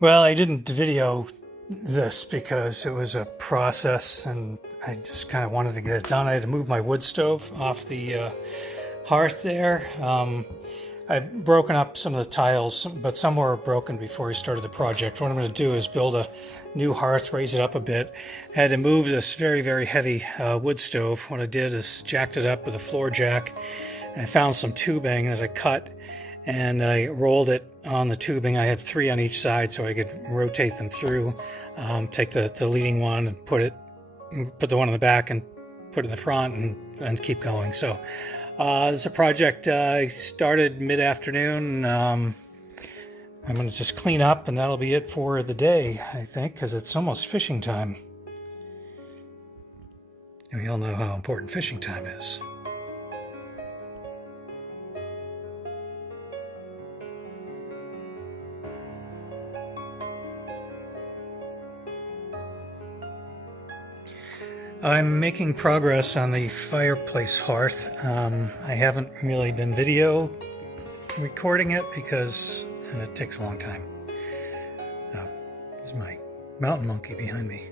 Well, I didn't video this because it was a process and I just kind of wanted to get it done. I had to move my wood stove off the hearth there. I've broken up some of the tiles, but some were broken before we started the project. What I'm going to do is build a new hearth, raise it up a bit. I had to move this very, very heavy wood stove. What I did is jacked it up with a floor jack, and I found some tubing that I cut, and I rolled it on the tubing. I have 3 on each side so I could rotate them through. Take the leading one and put the one in the back and put it in the front and keep going. So this is a project I started mid-afternoon. I'm going to just clean up and that'll be it for the day, I think, because it's almost fishing time. And we all know how important fishing time is. I'm making progress on the fireplace hearth. I haven't really been video recording it because it takes a long time. Oh, there's my mountain monkey behind me.